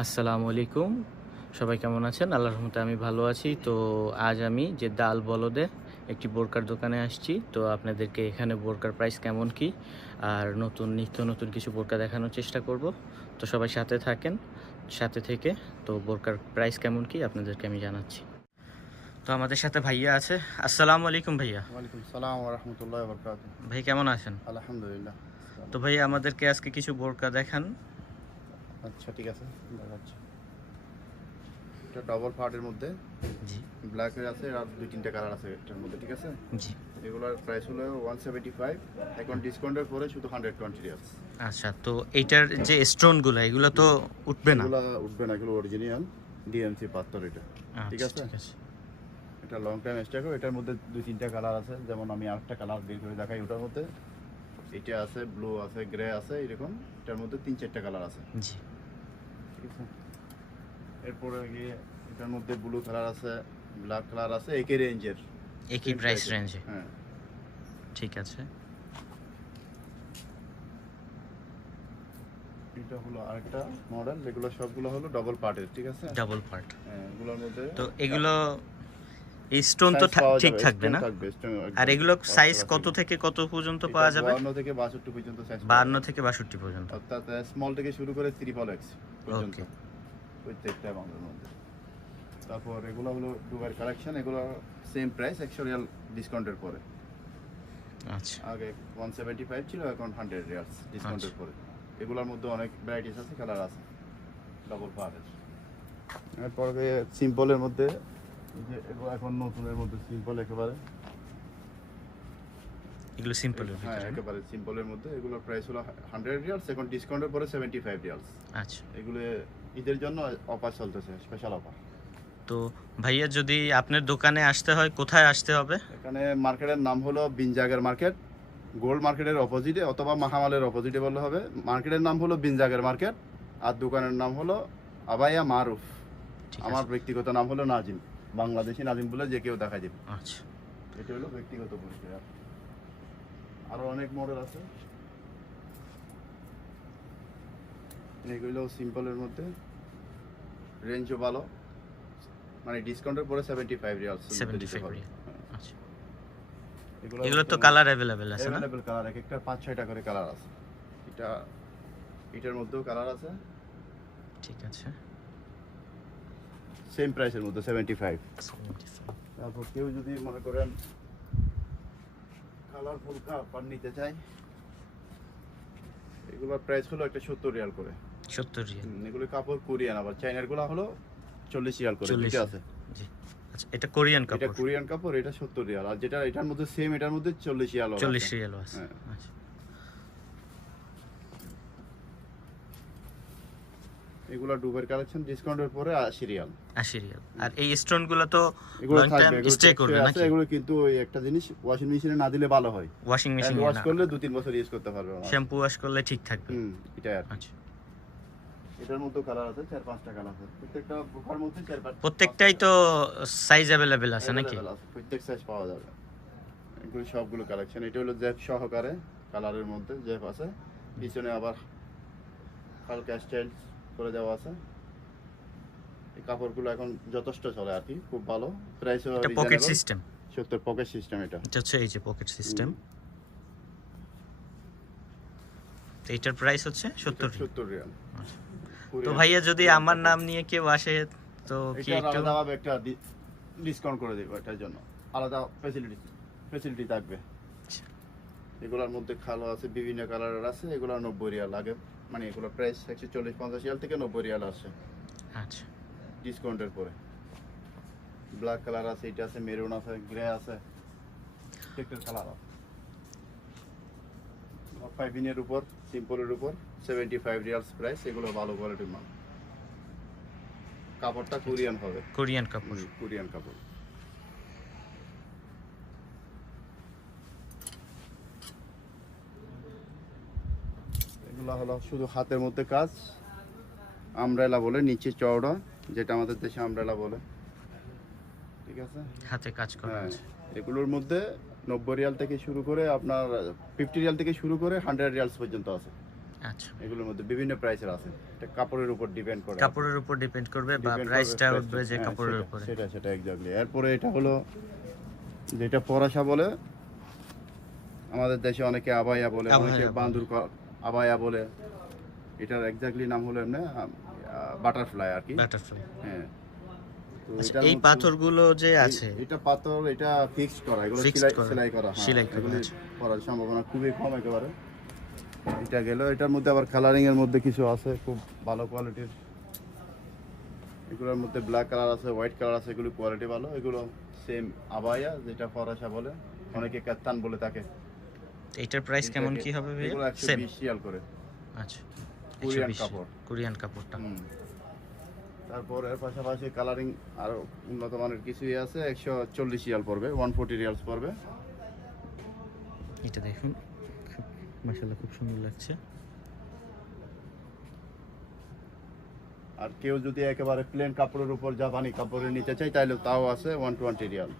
আসসালামু আলাইকুম। সবাই কেমন আছেন? আল্লাহর রহমতে আমি ভালো আছি। তো আজ আমি যে দাল বলদে একটি বোরকার দোকানে আসছি। তো আপনাদেরকে এখানে বোরকার প্রাইস কেমন কি? আর নতুন নিত্য নতুন কিছু বোরকা দেখানোর চেষ্টা করব। তো সবাই সাথে থাকেন সাথে থেকে। তো বোরকার প্রাইস কেমন কি? আপনাদেরকে আমি জানাচ্ছি। তো আমাদের সাথে ভাইয়া আছে। আসসালামু আলাইকুম ভাইয়া। ওয়ালাইকুম সালাম রহমতুল্লাহ বরকাত ভাই কেমন আছেন? আলহামদুলিল্লাহ। তো ভাই আমাদেরকে আজকে কিছু বোরকা দেখান। আচ্ছা ঠিক আছে দেখাচ্ছি। এটা ডবল পার্টের মধ্যে। জি। ব্ল্যাকের আছে আর দুই তিনটা কালার আছে এটার মধ্যে ঠিক আছে? জি। এগুলোর প্রাইস হলো ওয়ান সেভেন্টি ফাইভ এখন ডিসকাউন্টের পরে শুধু হান্ড্রেড টোয়েন্টি রিয়ালস আচ্ছা তো এইটার যে স্টোনগুলো এগুলো তো উঠবে না? এগুলো উঠবে না এগুলো অরিজিনাল ডিএমসি পাত্তর এটা। ঠিক আছে? আচ্ছা, আছে। এটা লং টাইম স্ট্যাক এটার মধ্যে দুই তিনটা কালার আছে। যেমন আমি আরেকটা কালার বের করে দেখাই ওটার মধ্যে। এটা আছে ব্লু আছে গ্রে আছে এরকম। এটার মধ্যে তিন চারটা কালার আছে। জি। ঠিক আছে এরপরে গিয়ে এটার মধ্যে ব্লু কালার আছে ব্ল্যাক কালার আছে একই রেঞ্জের একই প্রাইস রেঞ্জে হ্যাঁ। ঠিক আছে। এটা হলো আরেকটা মডেল এগুলো সবগুলো হলো ডবল পার্টের ঠিক আছে? ডাবল পার্ট হ্যাঁ, এগুলোর মধ্যে তো এগুলো এই স্টোন তো ঠিক থাকবে না? আর এগুলো সাইজ কত থেকে কত পর্যন্ত পাওয়া যাবে? 52 থেকে 62 পর্যন্ত সাইজ বাহান্ন থেকে বাষট্টি পর্যন্ত। অর্থাৎ স্মল থেকে শুরু করে ত্রিপল এক্স পর্যন্ত. প্রত্যেকটা আমাদের মধ্যে। তারপর এগুলো হলো দুবার কালেকশন এগুলো সেম প্রাইস একশো রিয়াল ডিসকাউন্টের পরে। আচ্ছা। আগে ওয়ান সেভেন্টি ফাইভ ছিল এখন হান্ড্রেড রিয়ালস ডিসকাউন্টের পরে। এগুলোর মধ্যে অনেক ভ্যারাইটিস আছে কালার আছে ডবল পাহাড়ের এরপরে সিম্পলের মধ্যে এই যে এগুলো এখন নতুনের মধ্যে সিম্পল একেবারে। এগুলো সিম্পল হ্যাঁ একেবারে সিম্পলের মধ্যে। এগুলোর প্রাইস হলো হান্ড্রেড রিয়ালস এখন ডিসকাউন্টের পরে সেভেন্টি ফাইভ রিয়ালস আচ্ছা। এগুলো ঈদের জন্য অফার চলতেছে স্পেশাল অফার তো ভাইয়া যদি আপনার দোকানে আসতে হয় কোথায় আসতে হবে? এখানে মার্কেটের নাম হলো বিনজাগের মার্কেট গোল্ড মার্কেটের অপোজিটে অথবা মাহামালের অপোজিটে বললে হবে। মার্কেটের নাম হলো বিনজাগের মার্কেট আর দোকানের নাম হলো আবাইয়া মারুফ। আমার ব্যক্তিগত নাম হলো নাজিম। বাংলাদেশি নাজিম বলে যে কেউ দেখা যাবে আচ্ছা। এটা হলো ব্যক্তিগত পরিচয়। আর। অনেক মডেল আছে। এগুলো সিম্পলের মধ্যে। রেঞ্জও ভালো। মানে ডিসকাউন্টের পরে সেভেন্টি ফাইভ রিয়ালস 75 রিয়াল। আচ্ছা। এগুলো তো কালার অ্যাভেলেবেল আছে না? অ্যাভেলেবল কালার এক একটা পাঁচ ছয়টা করে কালার আছে। এটা এটার মধ্যেও কালার আছে। ঠিক আছে। সেম প্রাইসের মধ্যে সেভেন্টি ফাইভ তারপর কেউ যদি মনে করেন কালারফুল কাপড় নিতে চায় এগুলোর প্রাইস হলো একটা সত্তর রিয়াল করে। 70 রিয়াল। এগুলো কাপড় কোরিয়ান আবার চাইনারগুলো হলো চল্লিশ রিয়াল করে 40 দুইটা আছে। জি। আচ্ছা এটা কোরিয়ান এটা কাপড়? কোরিয়ান কাপড় এটা সত্তর রিয়াল। আর যেটা এটার মধ্যে সেম এটার মধ্যে চল্লিশ রিয়াল আছে। 40 রিয়ালও আছে। হ্যাঁ। আচ্ছা। এগুলো ডুবের কালেকশন ডিসকাউন্টের পরে আশি রিয়াল 80 রিয়াল আর এই স্টোনগুলো তো লং টাইম স্টে করবে নাকি? এগুলো কিন্তু ওই একটা জিনিস ওয়াশিং মেশিনে না দিলে ভালো হয়। ওয়াশিং মেশিন ওয়াশ করলে। দু তিন বছর ইউজ করতে পারবে। শ্যাম্পু ওয়াশ করলে ঠিক থাকবে। হুম এটাই আর আচ্ছা। এটার মধ্যে কালার আছে চার পাঁচটা কালার আছে। প্রত্যেকটা বুকার মধ্যে চার পাঁচ প্রত্যেকটাই তো সাইজ অ্যাভেলেবেল আছে নাকি? প্রত্যেক সাইজ পাওয়া যাবে। এগুলো সবগুলো কালেকশন এটা হলো জ্যাপ সহকারে কালারের মধ্যে জ্যাপ আছে। পিছনে আবার হালকা স্টাইল করে দেওয়া আছে। এই কাপড়গুলো এখন যথেষ্ট চলে আর কি খুব ভালো। প্রাইস এটা পকেট সিস্টেম সত্তর পকেট সিস্টেম এটা। এটা হচ্ছে এই যে পকেট সিস্টেম এইটার প্রাইস হচ্ছে সত্তর সত্তর রিয়াল। আচ্ছা। তো ভাইয়া যদি আমার নাম নিয়ে কেউ আসে তো কি একটু আলাদাভাবে একটা ডিসকাউন্ট করে দেবো এটার জন্য। আলাদা ফ্যাসিলিটি ফ্যাসিলিটি থাকবে। আচ্ছা। এগুলোর মধ্যে খালো আছে বিভিন্ন কালারের আছে এগুলো নব্বই রিয়াল আগে মানে এগুলো প্রাইস একশো চল্লিশ পঞ্চাশ রিয়াল থেকে নব্বই রিয়াল আসে। আচ্ছা। ডিসকাউন্টের পরে। ব্ল্যাক কালার আছে এটা আছে মেরুন আছে গ্রে আছে প্রত্যেকটার কালার আছে। ফাইভিনের উপর সিম্পলের উপর সেভেন্টি ফাইভ রিয়ালস প্রাইস এগুলো ভালো কোয়ালিটির মাল। কাপড়টা কোরিয়ান হবে। কোরিয়ান কাপড়। কোরিয়ান কাপড়। এগুলো হলো শুধু হাতের মধ্যে কাজ আমব্রেলা বলে নিচে চওড়া যেটা আমাদের দেশে আমব্রেলা বলে। ঠিক আছে? হাতে কাজ করা হ্যাঁ এগুলোর মধ্যে নব্বই রিয়াল থেকে শুরু করে আপনার ফিফটি রিয়াল থেকে শুরু করে হান্ড্রেড রিয়ালস পর্যন্ত আছে। আচ্ছা। এগুলোর মধ্যে বিভিন্ন প্রাইসের আছে। এটা কাপড়ের উপর ডিপেন্ড করে। কাপড়ের উপর ডিপেন্ড করবে বা প্রাইসটা উঠবে যে হ্যাঁ, কাপড়ের উপরে। সেটা সেটা এক্স্যাক্টলি এরপরে এটা হলো যেটা পরাশা বলে আমাদের দেশে অনেকে আবায়া বলে অনেকে। বান্দুর আবায়া বলে। এটার এক্স্যাক্টলি নাম হলো এমনি বাটারফ্লাই আর কি। বাটারফ্লাই হ্যাঁ। তো আচ্ছা এই পাথরগুলো যে আছে? এটা পাথর এটা ফিক্সড করা এগুলো সেলাই করা। সেলাই করা হ্যাঁ, সেলাই করা, আচ্ছা। করার সম্ভাবনা খুবই কম একেবারে। এটা গেল এটার মধ্যে আবার কালারিং এর মধ্যে কিছু আছে খুব ভালো কোয়ালিটির এগুলোর মধ্যে ব্ল্যাক কালার আছে হোয়াইট কালার আছে এগুলো কোয়ালিটি ভালো এগুলো সেম আবায়া যেটা ফরাসা বলে অনেকে কাত্তান বলে থাকে। এটার প্রাইস কেমন কি হবে একশো সেম বিশ রিয়াল করে। আচ্ছা কোরিয়ান কাপড়। কোরিয়ান কাপড়টা। তারপর এর পাশাপাশি কালারিং আরও উন্নত মানের কিছুই আছে একশো চল্লিশ রিয়াল পড়বে ওয়ান ফোর্টি রিয়ালস পড়বে। এটা দেখুন মাশাআল্লাহ খুব সুন্দর লাগছে। আর কেউ যদি একেবারে প্লেন কাপড়ের উপর জাপানি কাপড়ের নিতে চাই তাহলে তাও আছে ওয়ান টোয়েন্টি রিয়াল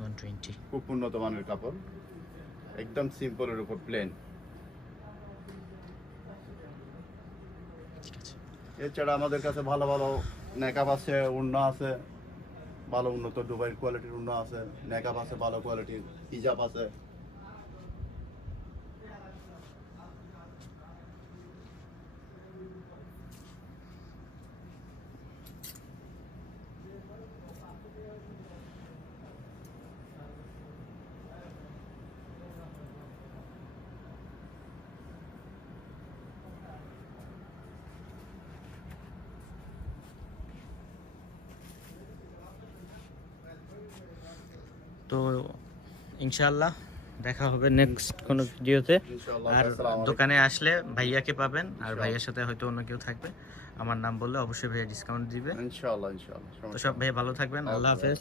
120 খুব উন্নত মানের কাপড়। একদম সিম্পলের উপর প্লেন এছাড়া আমাদের কাছে ভালো ভালো নেকাপ আছে উন্না আছে ভালো উন্নত দুবাইয়ের কোয়ালিটির উন্না আছে নেকাপ আছে ভালো কোয়ালিটির হিজাব আছে। তো ইনশাল্লাহ দেখা হবে নেক্সট কোনো ভিডিওতে আর দোকানে আসলে ভাইয়াকে পাবেন আর ভাইয়ার সাথে হয়তো অন্য কেউ থাকবে। আমার নাম বললে অবশ্যই ভাইয়া ডিসকাউন্ট দিবে। ইনশাআল্লাহ ইনশাআল্লাহ তো সব ভাইয়া ভালো থাকবেন আল্লাহ হাফেজ।